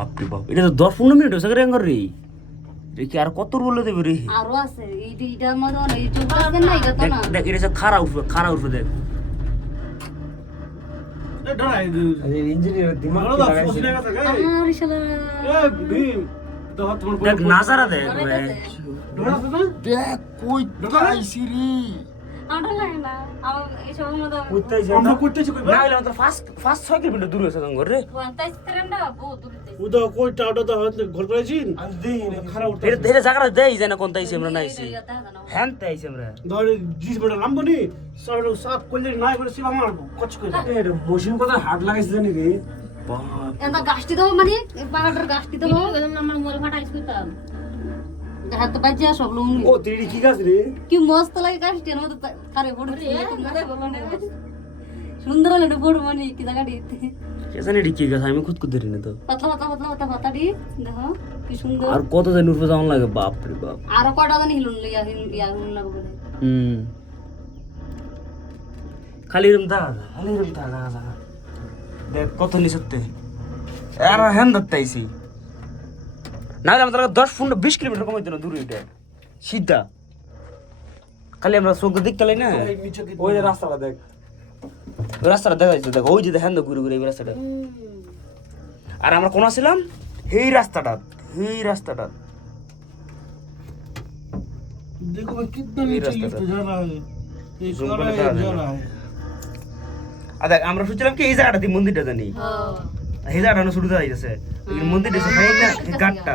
বাপরে বাপ, এটা তো 10-15 মিনিট হয়েছে রে রে। এটা কি আর কত বলে দেবে রে? আরো আছে এইটার মধ্যে অনেক চোখ আছে না, এটা তো দেখ না। দেখ, এটা সব খাড়া উঠবে দেখ। ইঞ্জিনিয়ার দিমাগ আমার শালা দেখ নাজারা দেখ রে। দেখ কই আইছি রে। আটা লাগে না আমার এইসবের মধ্যে আমরা করতেছি কই না হলে তো ফার্স্ট 6 কিলোমিটার দূর হয়েছে তখন রে। কোয়ান্টাইজ করেন না বহুত দূর থেকে। উদা কইটা ওটা তো ঘর করেছিন আজ দেই খারাপ উঠতে এটা এটা জায়গাটা দেই যায় না কোন তাইছি আমরা নাইছি। এটা জানো হ্যান তাইছি আমরা। ধরে 20 মিটার লাম্বনি সব সাফ করলে নাই করে সিবা মারবো কচ করে এটা মশিন কথা হাত লাগাইছে জানি রে বাপ, এটা গাছটি দাও মানে পাহাড়ের গাছটি দাও আমার মোর ফাটাইছ কইতাম হাত বাজে সব লোক ও তিরি কি গাছ রে কি মস্ত লাগে গাছটি এর মধ্যে কারে ফটো সুন্দর লাগে ফটো মানে কি জায়গাটি কে জানি এটা কি গাছ, আমি খুদ ধরি না তো। পাতাটি দেখো কি সুন্দর। আর কত জানি উঠবে যাওয়ান লাগে, বাপ রে বাপ। আরো কটা জানি হিলুন হিলুন লাগবে বলে। খালি রুম দা দেখ কত নিচতে আর হ্যান ধরতেইছি। না হলে আমরা 10-20 কিলোমিটার কমাই দিন দূরে এটা সিধা। খালি আমরা চোখ দেখতে লাই না, ওই যে রাস্তাটা দেখ ওই রাস্তাটা দেখা যাচ্ছে। দেখ ওই যে দেখেন তো ঘুরে ঘুরে এই রাস্তাটা। আর আমরা কোন ছিলাম এই রাস্তাটা देखो भाई कितना नीचे रास्ता लिफ्ट जा रहा है ये Zoom जा करके रहा है आ जा जाएगा। रहा है আর দেখ আমরা শুনছিলাম কি এই জায়গাটা দিয়ে মন্দিরটা জানি, এই জায়গাটা শুরু হয়ে যাচ্ছে মন্দিরটা আছে না ঘাটটা।